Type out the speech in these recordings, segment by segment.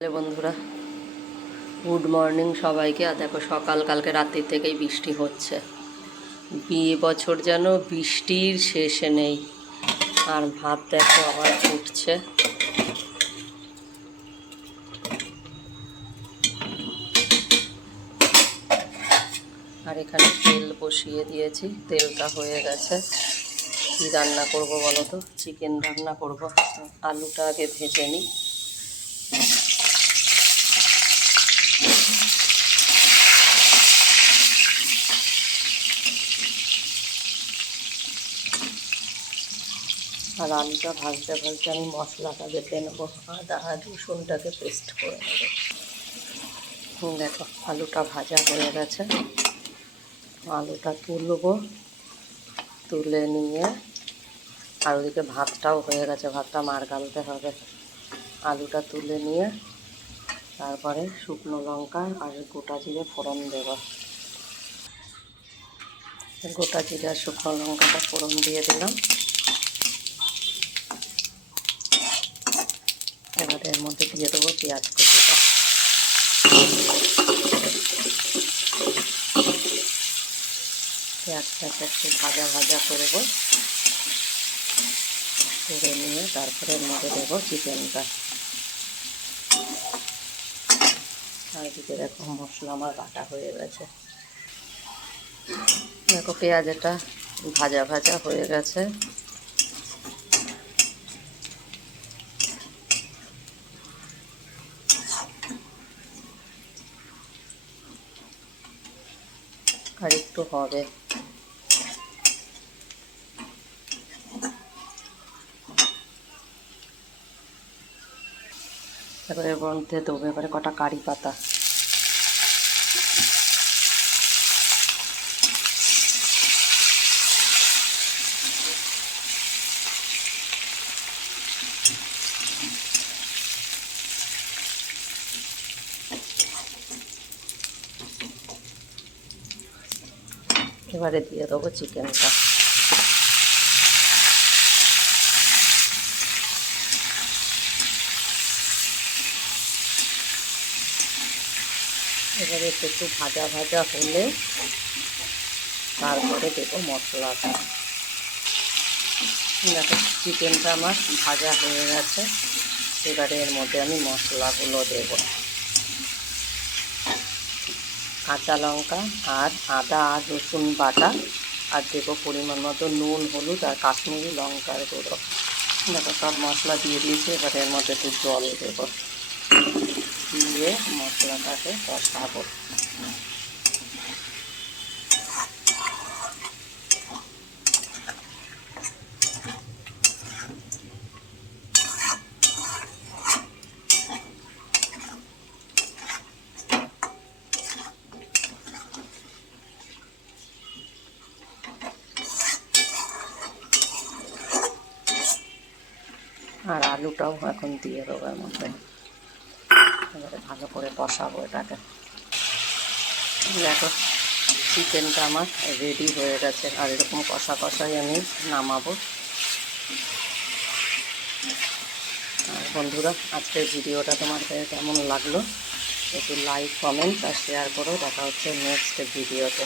Hello বন্ধুরা good morning সবাইকে। আর দেখো, সকাল কালকে রাত্রির থেকেই বৃষ্টি হচ্ছে। বিয়ে বছর যেন বৃষ্টির শেষে নেই। আর ভাত দেখো আবার ফুটছে। আর এখানে তেল বসিয়ে দিয়েছি। তেলটা হয়ে গেছে। কী রান্না করব বলো তো? চিকেন রান্না করব। আলুটা আগে ভেজে নিই। আর আলুটা ভাজতে ভাজতে আমি মশলাটা বেটে নেব। আদা রসুনটাকে পেস্ট করে নেব। দেখো, আলুটা ভাজা হয়ে গেছে। আলুটা তুলবো। তুলে নিয়ে, আর ওদিকে ভাতটাও হয়ে গেছে। ভাতটা মার গালতে হবে। আলুটা তুলে নিয়ে তারপরে শুকনো লঙ্কা আর গোটা জিরে ফোড়ন দেবো। গোটা জিরে আর শুকনো লঙ্কাটা ফোড়ন দিয়ে দিলাম। এবারে এর মধ্যে দিয়ে দেবো পেঁয়াজ কুচিটা। পেঁয়াজটাকে একটু ভাজা ভাজা করব। করে নিয়ে তারপরে মধ্যে দেবো চিকেনটা আর এদিকে দেখো মশলা আমার বাটা হয়ে গেছে। দেখো পেঁয়াজ এটা ভাজা ভাজা হয়ে গেছে। আর একটু হবে। এবারে এর মধ্যে দেবো এবারে কটা কারি পাতা। এবারে দিয়ে দেবো চিকেনটা। এবারে একটু ভাজা ভাজা হলে তারপরে দেবো মশলাটা। চিকেনটা আমার ভাজা হয়ে গেছে। এবারে এর মধ্যে আমি মশলাগুলো দেব। কাঁচা লঙ্কা আর আদা আর রসুন বাটা আর দেবো পরিমাণ মতো নুন, হলুদ আর কাশ্মীরি লঙ্কার গুঁড়ো। দেখো, সব মশলা দিয়ে দিয়েছি, এবারে এর মধ্যে একটু জল দেবো। দিয়ে মশলাটাকে কষাবো। আর আলুটাও এখন দিয়ে দেবো এর মধ্যে। এবারে ভালো করে কষাবো এটাকে। দেখো চিকেনটা আমার রেডি হয়ে গেছে। আর এরকম কষা কষাই আমি নামাবো। আর বন্ধুরা, আজকের ভিডিওটা কাছে কেমন লাগল? একটু লাইক কমেন্ট আর শেয়ার করো। দেখা হচ্ছে নেক্সট ভিডিওতে।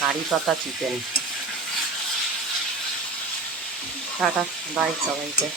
কারি পাতা চিকেন টাটা বাই সবাইকে।